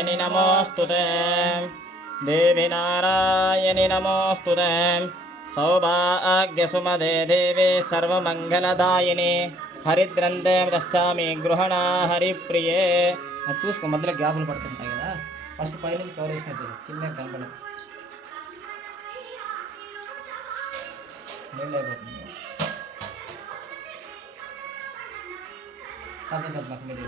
नमस्तके देवी नारायणि नमोऽस्तु ते देवि नारायणि नमोऽस्तु ते सौभाग्यसुमदे देवी सर्वमङ्गलदायिनि హరిద్రందే దశ్చామి గృహణ హరిప్రియే అది చూసుకో మధ్యలో గ్యాపులు పడుతుంటాయి కదా ఫస్ట్ పై నుంచి కవర్ చేసినట్టు కింద కనపడ నీళ్ళు అయిపోతుంది చదువుతుంది నాకు మీరు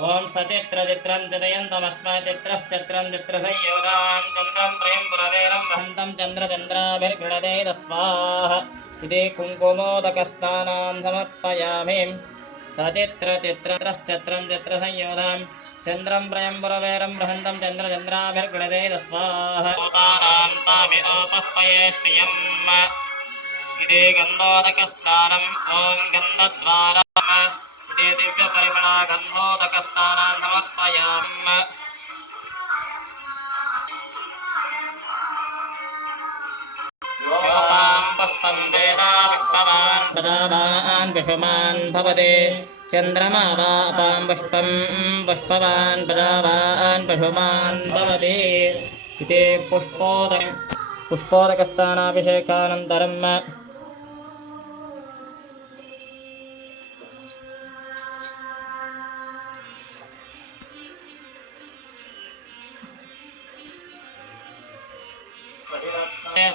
ఓం సచిత్ర చిత్రం సచిత్రచిత్రం చిదయంతమస్మచిత్రశ్చత్రం చిత్రసంయోగాం చంద్రం ప్రేం పురవేరం వహంతం చంద్రచంద్రాభిర్గణదే స్వాహ ఇది కుంకుమోదకస్నానాం సమర్పయామి. సచిత్రచిత్రశ్చత్రం చిత్రసంయోగాం చంద్రం ప్రయం పురవేరం బృహంతం చంద్రచంద్రాభిర్గణదే స్వాహ తామిదోపయే శ్రియం. ఇది గంధోదకస్నానం ఓం గంధద్వారా. ते दिव्यपरिमणा गन्धोदकस्नानान् समर्पयामः पुष्पं वेदापुष्पवान् पदावान् विषमान् भवते चन्द्रमा वा अपां पुष्पं पुष्पवान् पदावान् पशुमान् भवति इति पुष्पोदकं पुष्पोदकस्तानाभिषेकानन्तरम्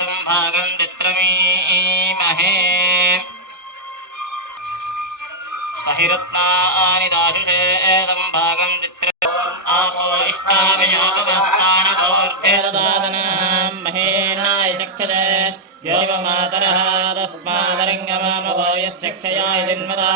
सम्भागं चित्रमीमहे सहिरत्नानि दाशुषे सम्भागं चित्र आपो इष्टामयोपमस्तानभोर्चेददातनां महेर्णाय चक्षते योगमातरः तस्मादरङ्गमामवो यस्य क्षयाय जन्मदा